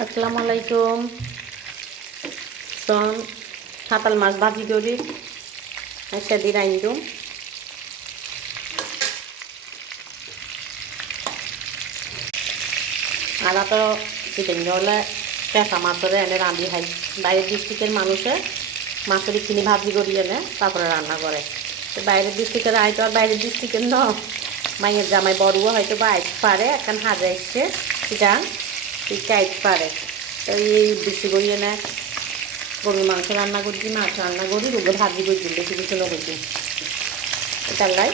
আসসালামু আলাইকুম। সন সাতাল মাছ ভাজি করি সেদিন আইনদুম আর তো চিকেন হলে পেঁচা মাছের এনে রাঁধি খাই। বাইরের ডিস্ট্রিক্টের মানুষে মাছের কিনে ভাজি করি এনে তারপরে রান্না করে। তো বাইরের ডিস্ট্রিক্টের আইতো আর বাইরের ডিস্ট্রিক্টের ন মাইয়ের জামাই বড়ুয়া হয়তো বা আইতে পারে এখন হাজা এসছে চিটান টিকা আইতে পারে। তো এই বেশি করি এনে গরুর মাংস রান্না করছি, মাছ রান্না করি, রোগে ভাজি করছি, বেশি কিছু না করছি। এটার লাই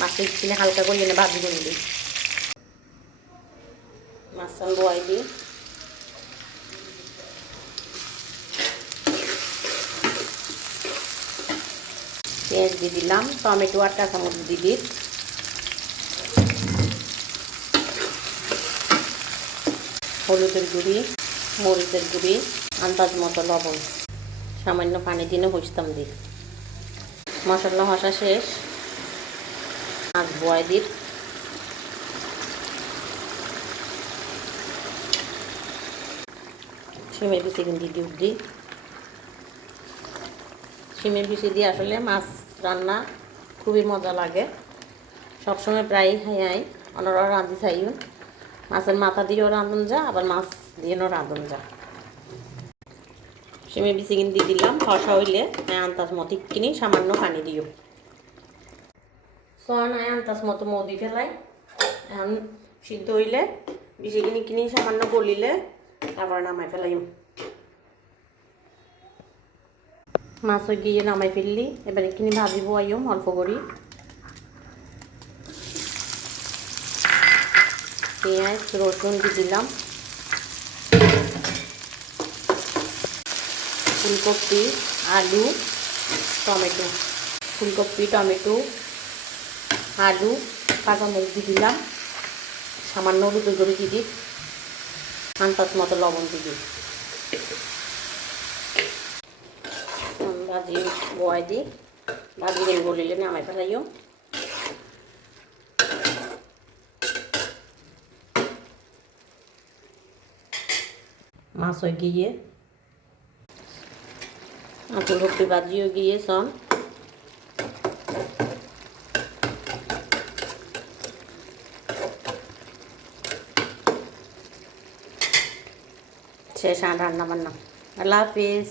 মাছের কিনে হালকা করে এনে ভাজি করে দিই। মাছ বয়াই দিই, পেঁয়াজ দিয়ে দিলাম, টমেটো আর কাঁচামরিচ দিয়ে দিই, হলুদের গুঁড়ি, মরিচের গুঁড়ি, আন্দাজ মতো লবণ, সামান্য পানি দিয়ে হইতাম দিই। মশলা হসা শেষ, মাছ বয় দিই, সিমের বিচি কিন্তু দিই। সিমের বিচি দিয়ে আসলে মাছ রান্না খুবই মজা লাগে, সবসময় প্রায়ই খাই আই। ওনারা রাঁধি চাইও, মাছের মাথা দিয়েও রাঁধুন যা, আবার মাছ দিয়েও রাঁধুন যা। সিমের বিচি কিন্তু দিলাম, হসা হইলে আন্দাজ মতো কিনি সামান্য পানি দিও। সন আন্দাজ মতো মদি ফেলাই, এখন সিদ্ধ হইলে বিচি কিনি সামান্য গলিলে তারপরে নামাই ফেলাই। মাছ গিয়ে নামাই ফেললি, এবারে কিনে ভাজিব আইম অল্প করি। পেঁয়াজ রসুন দিয়ে দিলাম, ফুলকপি, আলু, টমেটো, ফুলকপি, টমেটো, আলু, কাঁচামরিচ দিয়ে দিলাম, সামান্য হলুদ করে দিয়ে দিই, আন্দাজ মতো লবণ দিয়ে দিই। ভাজি বয় দিই, ভাজি গলিলে নামাই ফেলাইও। মাছ গিয়ে ফুলকপি ভাজিও গিয়ে সন শেষ আর রান্না বান্না। আল্লাহ হাফিজ।